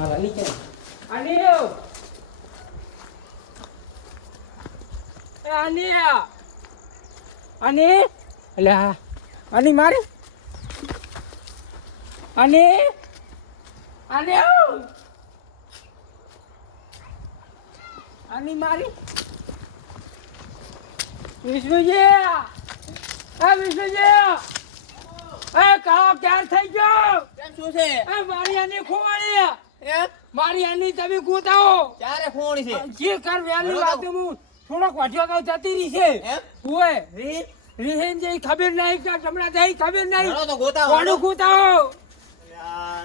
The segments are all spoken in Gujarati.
મારા નીચે આની આની આની એટલે આની મારે આની આની આની મારી વિષ્ણુજી વિષ્ણુજી કાળો ક્યાં થઈ ગયો શું છે મારી આની ખોવાણી મારી આની તમે ગોતાવો ક્યારે ખોણી છે જે કર વેલી વાત હું થોડોક વાઢ્યો તો જતી રહી છે ઓય રીહેન જે ખબર નહીં કે જમણા જઈ ખબર નહીં તો ગોતાવો કોણ ગોતાવો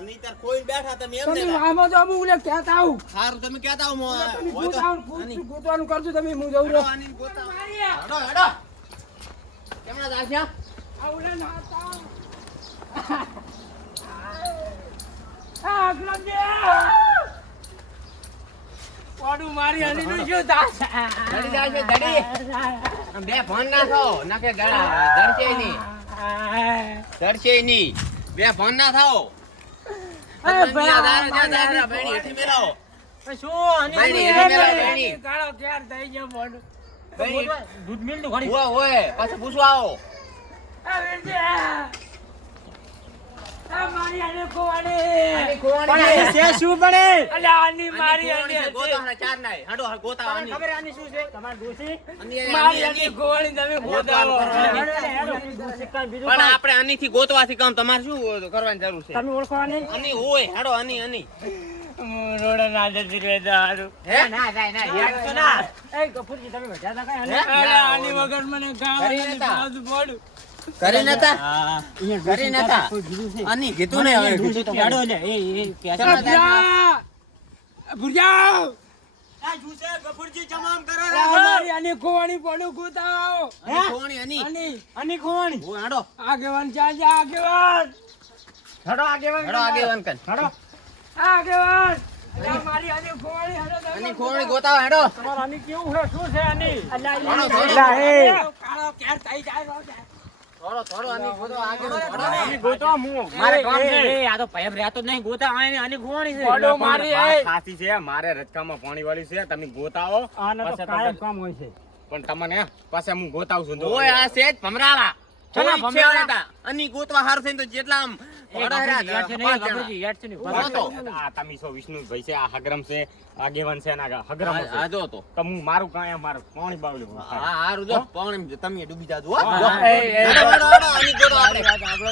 ની તાર કોઈ બેઠા તમે એમ તમે ને આમો તો હું ને કહેતા આવું સારું તમે કહેતા હો તમે ગોતાવાનું કરજો તમે હું જઉં રહો આની ગોતા હેડો હેડો કેમણા જાસ્યા આવલે ના તાવ પાડું મારી હનીનું શું દાસ ધડી જાય છે ધડી બે ફોન નાખો નાખે ધરશે ની બે ફોન ના થાઓ દૂધ મિલ નું ઘણી પાછું પૂછવા આવો મારી આને ખોવાડી છે શું પડે અલે આની મારી આને ગોતા ચાર નાય હાડો ગોતા આની ખબર આની શું છે તમાર દોશી આની મારી આની ખોવાડી તમે ગોતાવો પણ આપણે આની થી ગોતવાથી કામ તમારે શું કરવાની જરૂર છે તમે ઓળખો આને આની હોય હાડો આની રોડા ના જતી રહે દારૂ હે ના ના યાર તો ના એ કપૂરજી તમે બેઠા હતા કઈ આની વગર મને ખાવાનું બાજુ બોડું કરી નતા કરી નતા આની કીધું ને હવે હેડો લે એ ભુરિયા ભુરિયા આ જુસે ગફુરજી તમામ કરે મારી આની ખોવાણી પડું ગોતાવો હે ખોવાણી આની ખોવાણી ઓ હાડો આગેવાન ચાલજા આગેવાન હેડો આગેવાન કન હેડો આગેવાન મારી આની ખોવાણી હેડો આની ખોવાણી ગોતાવો હેડો તમાર આની કેવું છે શું છે આની અલ્લાહ કાળો ક્યાં થઈ જાય થોડો આની ગોતો આગેવાન આની ગોતો હું મારે કામ છે આ તો પયબ રહેતો નહીં ગોતા આની ખોવાણી છે પડો મારી ખાસી છે મારે રચકામાં પાણી વાળી છે તમે ગોતાવો આને તો પછી કાયમ તમે- કામ હોય છે પણ તમને પાસે હું ગોતાવું છું તો ઓય આ સેજ ભમરાળા ચલા, કોઈ છે ભમરાળા. નતા આની ગોતવા હાર થઈને તો જેટલા આમ આ તમે છો વિષ્ણુભાઈ છે આ હગરમ છે આગેવાન છે અને આ હગરમ છે. આ જો તો તો હું મારું કાંઈ મારું પાણી બાવલું હા હારું જો પાણી તમે ડૂબી જાજો હો હા, જો. હા, એ, એ, હેડો, હેડો, હેડો, આની ગોતો આપણે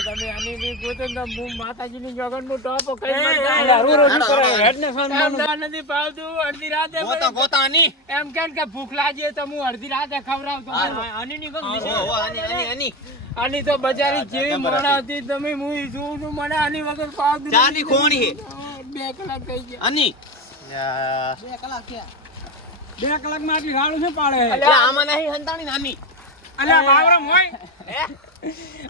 તમે આની ની ગોતો ને હું માતાજીની જગતનું ટોપો કઈ એ, મળતા એ, દારૂ રોટી હેડો, કરે હેડો. હેડને સન્માન નથી પાવતું અડધી રાતે ગોતા ગોતા આની એમ કે ભૂખ લાગી તો હું અડધી રાતે ખવડાવતો આની ની ગમ ઓ આની આની તો બજારી જેવી મોણા હતી તમે હું જોઉં છું મને આની વગર પાવતું ચાની ખોણી હે 2 કલાક થઈ ગયા આની 2 કલાક માં આટલી રાડું છે પાડે અલ્યા આમાં નહીં હંતાણી નાની અલ્યા બાવરમ હોય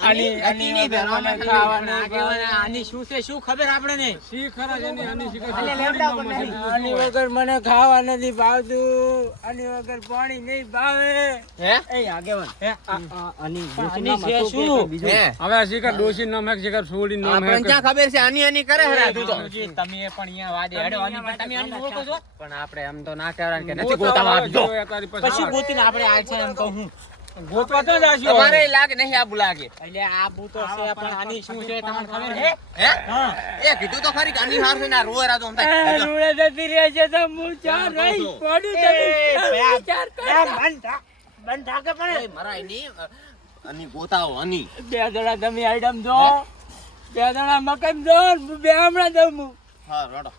આની નહીં ભરવાના ખાવાના આની શું છે શું ખબર આપણે ને શી ખરા છે ને આની શીખર અલ્યા લેવડા ઉપર નહીં. આની વગર મને ખાવા નથી ભાવતું આની વગર પાણી નહીં ભાવે હે એ આગેવાન હે આની આની છે શું હે હવે શીખર ડોસી નામ હે શીખર છોડી નામ આપણને ક્યાં ખબર છે આની કરે હરા તું તો તમે પણ અહીંયા વાડે હેડો આની તમે આને ઓળખો છો પણ આપણે એમ તો ના કહેવાનું કે નથી ગોતાવા આપજો કશું ગોતીને આપણે આ છે એમ કહું ગોતવા તો જાશું તમારે લાગે નહીં આબુ લાગે એટલે આ બૂતો છે પણ આની શું છે તમને ખબર છે હે હા એ કીધું તો ખરી કે આની હાર છે ના રોય રાતો થાય રૂડે જતી રહે છે તો હું ચાર રહી પડું તમે વિચાર કરો બંધ થાકે પણ મરાય ની આની ગોતાવો આની 2 જણા તમે આઈટમ જો 2 જણા મકાન જો 2 હમણાં દઉં હું હા રોડો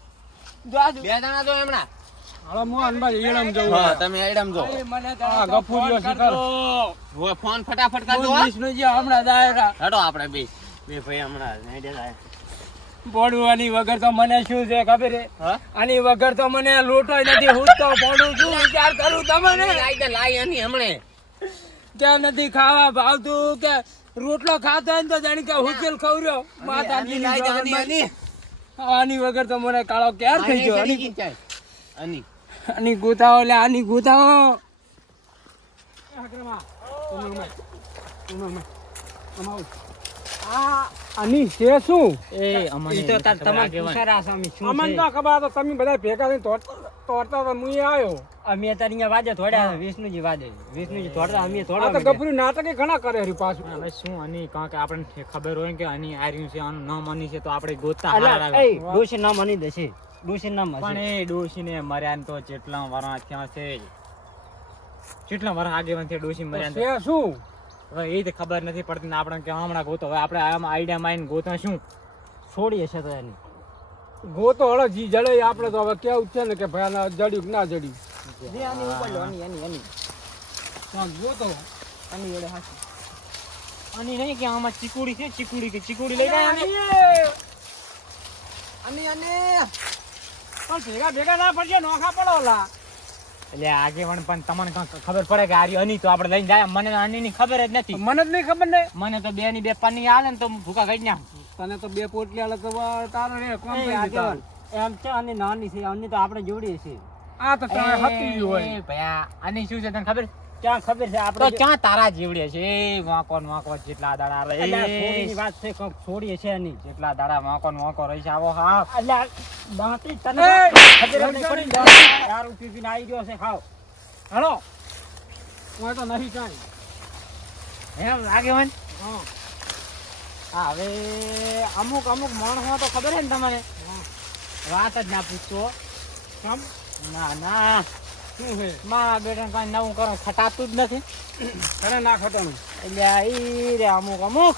જો 2 જણા જો હમણાં હાલો મોહન ભાઈ એડમ જવું હા તમે આઈડમ જો મને હા, ગફુરિયો શિકાર. હોય ફોન ફટાફટ કરજો હો. વિષ્ણુજી હમણાં દાયરા હેડો આપણે બે ભાઈ હમણાં નેડે જાય પડવાની વગર તો મને શું છે ખબર છે હા આની વગર તો મને લોટોય નથી હું તો પડું છું વિચાર કરું તમને લાઈ લાઈ આની હમણે કેમ નથી ખાવા ભાવતું કે રોટલો ખાતો હોય ને તો જાણી કે હુકેલ ખવર્યો માતાજી આની વગર તો મને કાળો ક્યાર થઈ ગયો આની આની ગોતાવો લે આની ગોતાવો આ આની છે શું ઈ તો તાર તમારે પૂછારા સામે શું અમને છે તો ખબર તો તમે બધા ભેગા થઈને તોડતા તો હું આવ્યો અમે અત્યારે અહીંયા વાજે થોડ્યા વિષ્ણુજી વાજે વિષ્ણુજી થોડતા અમે આ તો થોડા ગભરી નાટક ઘણા કરે હરી પાછું હવે શું આની કારણ કે આપણને ખબર હોય કે આની આર્યું છે આનું નામ આની છે તો આપણે ગોતતા અલા, હારા એ ડોશી નામ અની દેશે ડોશી નામ પણ એ ડોશીને મર્યા ને તો કેટલા વરા ક્યાં છે કેટલા વરા આગેવાન છે ડોશી મર્યા ને છે શું હવે એ તો ખબર નથી પડતી ને આપણે કે હમણાં ગોતો હવે આપણે આમાં આઈડિયા માઈન ગોતો શું છોડી હશે તો એની ગોતો હળો જી જડે આપણે તો હવે કેવું છે ને કે ભાઈ આ જડ્યું કે ના જડ્યું જે આની ઉપર લો આની તો ગોતો આની જોડે હાચી આની નહીં કે આમાં ચીકુડી છે ચીકુડી કે ચીકુડી લઈ જાય અને પણ ભેગા ભેગા ના પડશે નોખા પડો લા એટલે આગેવાન પણ તમને કાંઈક ખબર પડે કે આર્યું અની તો આપણે લઈને જાય મને આની ખબર જ નથી મને જ નહીં ખબર ને મને તો બે ની બે પાની આલે ને તો ભૂકા કાઢી નાખું તને તો બે પોટલી આલે તો તારો રે કોમ એ થઈ આગેવાન, ગયું એમ છે આની નાની છે આની તો આપણે જોડી છે આ તો તમે હતી જ હોય એ ભયા આની શું છે તને ખબર ક્યાં ખબર છે તો આપણે ક્યાં તારા જીવડે છે એ વાંકો ને વાંકો જેટલા દાડા રહે અલ્યા, છોડીની વાત છે કોક છોડી છે એની જેટલા દાડા વાંકો ને વાંકો રહી છે આવો હા અલ્યા દાંતી તને એ, ખબર જ નહીં પડી દાંતી દારૂ પી પીને આવી ગયો છે ખાવ હલો હું તો નહીં કાંઈ એમ આગેવાન હા હા હવે અમુક અમુક માણસો તો ખબર છે ને તમને વાત જ ના પૂછતો કેમ ના ના શું છે મારા બેટા કાંઈ નવું કરો ખટાતું જ નથી તને ના ખટાનું એટલે ઈ રે અમુક અમુક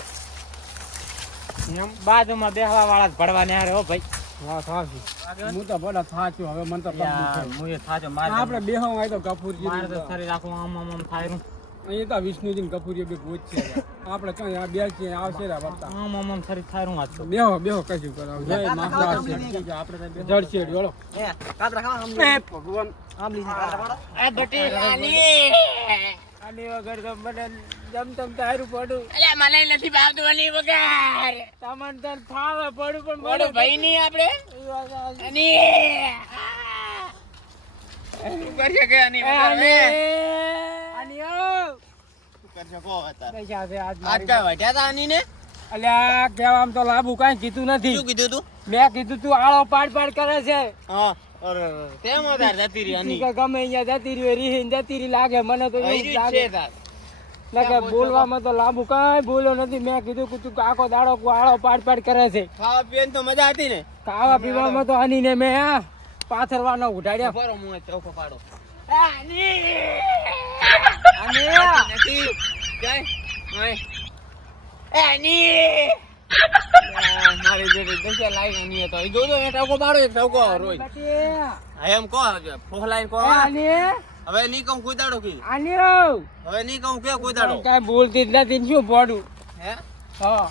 એમ બાજુમાં બેહવા વાળા જ ભડવા ને હો ભાઈ હા થાશું હું તો ભલા થાચ્યો હવે મને તો પગ દુખે. હું એ થાજો મારે આપણે બેહો હોય તો કપૂરજી મારે તો શરીર આખું આમ આમ આમ થાય રહ્યું. અહીં તો વિષ્ણુજી ને કપૂરી બે ભૂત છે આપણે કઈ આ બે છીએ આવશે રે બતા આમ આમ આમ શરીર થાય રહ્યું આજ તો. બેહો બેહો કશું કરાવ જય માતા છે આપણે જડશે બોલો એ કાતરા ખાવા એ ભગવાન આંબલી છે કાતરા પાડો આ બટી આલી આની વગર તો મને જમતમ તારું પડું એટલે મને નથી ભાવતું આની વગર સામાન તને ફાવે પડું પણ મોડો ભાઈ નહીં આપણે અને શું કરશે કે આની વગર હવે? આની આવ શું કરશે કહો અત્યારે? પૈસા છે આજ આજ મારી કાંઈ વઢ્યા તા આની ને? અલ્યા કેવામ તો લાભુ કાંઈ કીધું નથી શું કીધું તું? મેં કીધું તું આળો પાડ પાડ કરે છે હા અરે તેમ વધારે જતી રહી આની કે ગમે અહીંયા જતી રહ્યો રીહીન જતી રહી લાગે મને તો એવું જ હજી જ લાગે છે તાર. લાગે બોલવામાં તો લાંબુ કાંઈ બોલ્યો નથી મેં કીધું કે તું આખો દાડો આળો પાડ પાડ કરે છે ખાવા પીવાની તો મજા હતી ને? ખાવા પીવામાં તો આની ને મેં આ પાથરવાનો ઉઠાડ્યા બરો મું ચોખ્ખો પાડો. નથી. જાય. ઓય. આની. મારી બેટી દશા લાઈ આની એ તો. ઈ જોજો એ ટકો પાડો એક ટકો રોય. હા એમ કહો ફોહલાઈને કહો. હવે ની કહું કોઈ દાડો કી. હવે ની કહું કે કોઈ દાડો. કાંઈ બોલતી જ નથી ને શું પડું હે? હા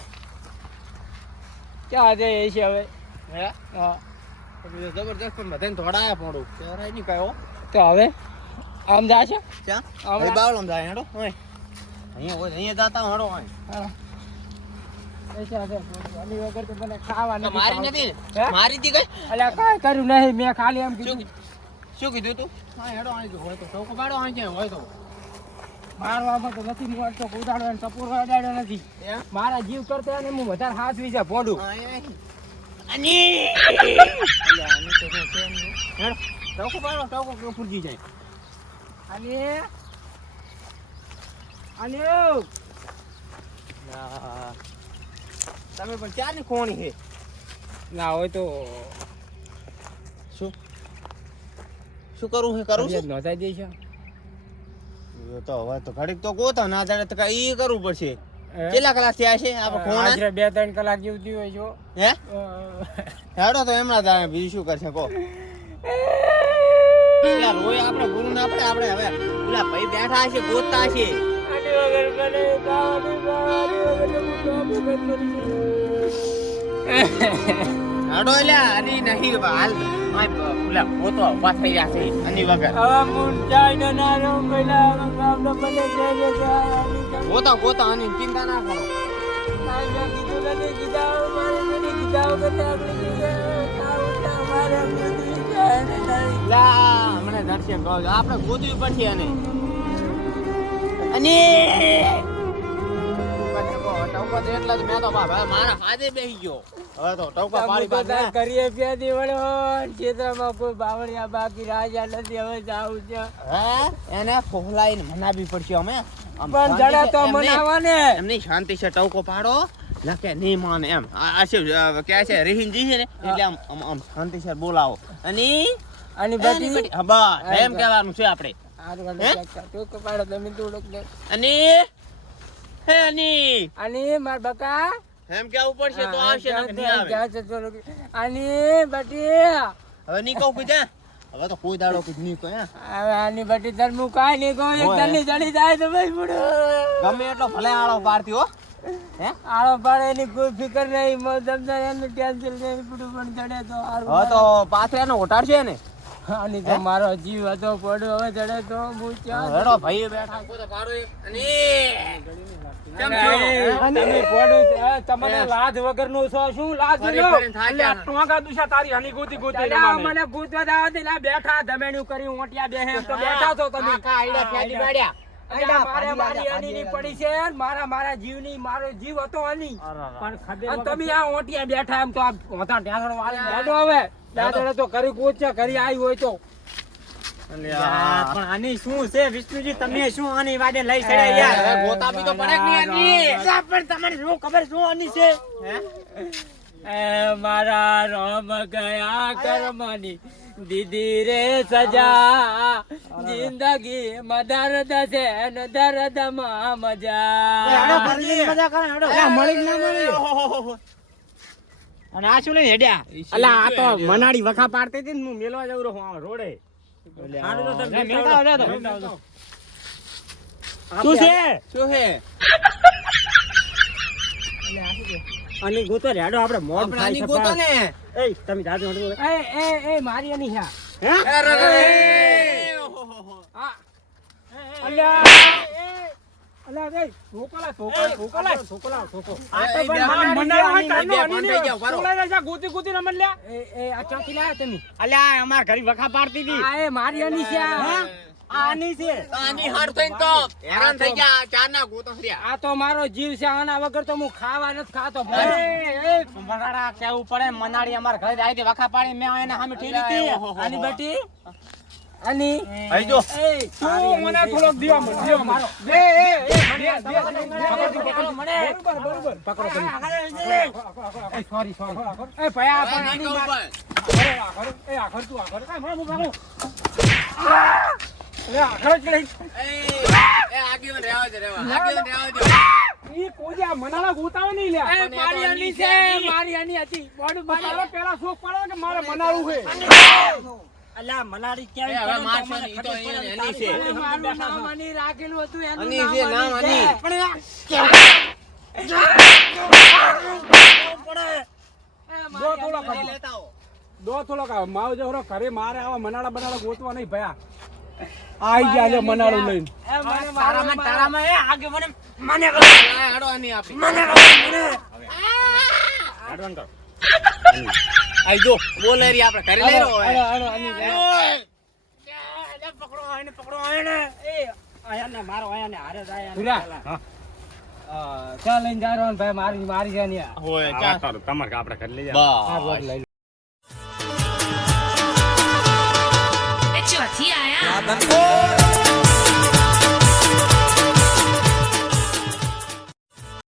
ક્યાં જઈએ છે હવે હે? હા એટલે જબરદસ્ત પણ બધાને ધોડાયા પડું. કહેવાય નહીં કાંઈ હો. તો હવે આમ જાશે ક્યાં? હમણાં. હવે બાવળામાં જાય હેડો. ઓય. અહીંયા હોય અહીંયા જાતા હેડો ઓય. હા. પૈસા છે આની વગર તો મને ખાવા તો નથી મારી ભાવતું. નથી ને? હે? મારી હતી કઈ? અલ્યા કાંઈ કર્યું નહીં મેં ખાલી એમ શું કીધું શું કીધું તું? હા હેડો અહીં જો હોય તો ચોખ્ખો પાડો અહીં ક્યાંય હોય તો. મારવામાં તો નથી મળતો ઉદાડો અને ટપોર ઉડાડ્યો નથી હે? મારા જીવ કરતા ને હું વધારે હાથવી છે ભોંડું હા, અહીં. આની. અલ્યા, આની તો શું છે એમ? હેડો. ચોખ્ખો પાડો ચોખ્ખો કે ફૂટી જાય. અને અને ના. તમે પણ ક્યારની કોણી છે? ના હોય તો શું શું કરવું છે? કરવું છે? ફરિયાદ નોંધાઈ દઈશ એ તો હવે તો ઘડીક તો ગોતો ના જાણે તો કાંઈ ઈ કરવું પડશે. કેટલા કલાક થયા છે આપણે કોણ આશરે 2-3 કલાક જેવું થયું હોય જો હે? હેડો તો એમના જાણે બીજું શું કરશે કહો. યાર રોય આપણે ગુરુ ના આપણે આપણે હવે પેલા ભાઈ બેઠા છે ગોતતા છે. આની વગર મને ખાવાની આની વગર તો હું હેડો એલા આની નહીં હાલ માય પેલા ગોતો ઉભા થઈ ગયા છે આની વગર. હવે હું જાય ના રહું પેલા ગામનો મને કહેજે કે આની ગોતા ગોતા આની ચિંતા ના કરો. કાંઈ મેં કીધું નથી કીધા મારે નથી કીધા વગર આપણે કીધા મારે નથી લા મને દર્શન કહો છો. આપણે ગોતવી પડશે અને અને ટવકો દે એટલે મેં તો મારા હાથે બેસી ગયો. હવે તો ટવકો પાડી તો પાડી કરીએ પ્યાદી વળો ખેતરમાં કોઈ બાવળિયા બાકી રાજા નથી હવે જાવું છે હે એને ફોહલાઈને મનાવી પડશે અમે. આમ પણ શાંતિ જડા તો છે, એમ નહીં. મનાવવાને એમની શાંતિ છે ટવકો પાડો નકે નહીં માને એમ. આ શું કે છે રીહિનજી છે ને એટલે આમ શાંતિ છે બોલાવો અને અને બધી બધી હા બસ એમ કહેવાનું છે આપણે. હે? ટોકો પાડો તમે થોડોક દે અને હે ની અને માર બકા એમ કેવું પડશે તો આવશે નકે નહીં આવે. અને બટી હવે નહીં કહું કઈ જા. હવે તો કોઈ દાડો કઈ નહીં કહે. હવે આની બટી ધર્મું કાંઈ નહીં કહું એક હોય. ધરની જડી જાય તો ભાઈ પડો ગમે એટલો ભલે આળો પાડતી હો. હે આળો પાડે એની કોઈ ફિકર નહીં જમદાર એનું ટેન્શન નહીં પડું પણ જડે તો હવે હારું તો પાછો એનો ઉટાડશે ને. આની તો મારો જીવ હતો પડ્યો હવે જડે તો હું ક્યાં હેડો ભાઈ બેઠા કોઈ તો પાડો એક. અને કેમ છો? તમે પડો તમને લાજ વગરનું છો શું લાજ ફરી લ્યો? ફરીને થાક્યા. ટોંગા દુસા તારી હની ગોતી ગોતી દાદા, મને ગૂંચવા દાવ દે, લા બેઠા ધમેણું કરી ઓંટિયા બેહે એમ તો બેઠા છો તમે આખા આયડા ફેંદી પાડ્યા. આયડા મારી હનીની પડી છે મારા જીવની મારો જીવ હતો હની પણ ખબર અને તમે આ ઓંટિયા બેઠા એમ તો આ હોતા ઢેસણ વાળી બેઠો હવે દાદા તો કરી ગોચ્યા કરી આવી હોય તો પણ આની શું છે વિષ્ણુજી તમે શું આની વાડે લઈ ચડ્યા યાર હવે ગોતાબી તો પડે કે નહીં આની? પણ તમને શું ખબર શું આની છે હે? એ મારા રોમ ગયા કર્મની દીદી રે સજા જિંદગી માં દર્દ છે ને દર્દ માં મજા મજા કરે હેડો મળી ના મળી અને આ શું લઈને હેડ્યા અલા આ તો મનાડી વખા પાડતી હતી ને હું મેલવા જઉં રહું આ રોડે હારું તો તમે મેલતા આવજો તો શું છે શું હે? અને ગોતો હેડો આપણે મોડ આપણે થાય આની છે ગોતો ને. એ તમે જાજો હટો એ મારી અની હે હે અરે રે. અલ્યા અલ્યા રે ઠોકલા ઠોકલા આ તો એ બે પણ હાથ મનાવા બે કાનો હાથ આની થઈ ગયા, ઉભા રહો. ગોતી ગોતી રમણ લ્યા એ આ ચોકી લાયા તમે અલ્યા અમાર ઘરે વખા પાડતી હતી આ એ મારી અની છે હા? આની છે આની હાર થઈને તો હેરાન થઈ ગયા ચારના ગોતંત્ર્યા. આ તો મારો જીવ છે આના વગર તો હું ખાવા નથી ખાતો મનાડા કેવું પડે મનાડી અમાર ઘરે આવી હતી વખા પાડી મેં એને સામે ઠીલી હતી આની બટી આની અહીં જો. તું મને થોડોક દિયો મારો પકડો તમે સોરી એ ભયા પણ નહીં આની કહું વાત- પણ. એ આગેવાન રહેવા દે, રહેવા. આગેવાન રહેવા દે. મનાડા ગોતાવે નહીં લ્યા એ મારી અની છે મારી અની હતી મોઢું બતાવો. પેલા શોખ પડે કે મારે મનાડું છે અલ્યા મનાડી એ કેવી હવે મારશો નહીં, ઈ તો એની છે. એ મારું નામ અની રાખેલું હતું એનું અની છે, નામ નામ અની અની. છે. એ મારી થોડો અની ખાલી લેતા આવો. દો થોડોક માવ જો ઘરે મારે આવા મનાડા બનાડા ગોતવા નહીં ભયા આઈ ગયા લે મનાડું લઈને એ મને તારામાં એ આગે મને મને આ હાડો આની આપી. એડવાન કર આઈ જો, બોલે રી આપણે ઘરે લઈ રહ્યો હવે. હાલો, અની લે. પકડો આને પકડો આને એ આયા ને મારો આયા ને હારે જાય પૂરા. ચાલ લઈને જા રહ્યો ને ભાઈ મારી છે અની આ. હોય, ચાલ. તમારે આપણે ઘરે લઈ આ બસ. રોજ લઈ લો. ચોથી આયા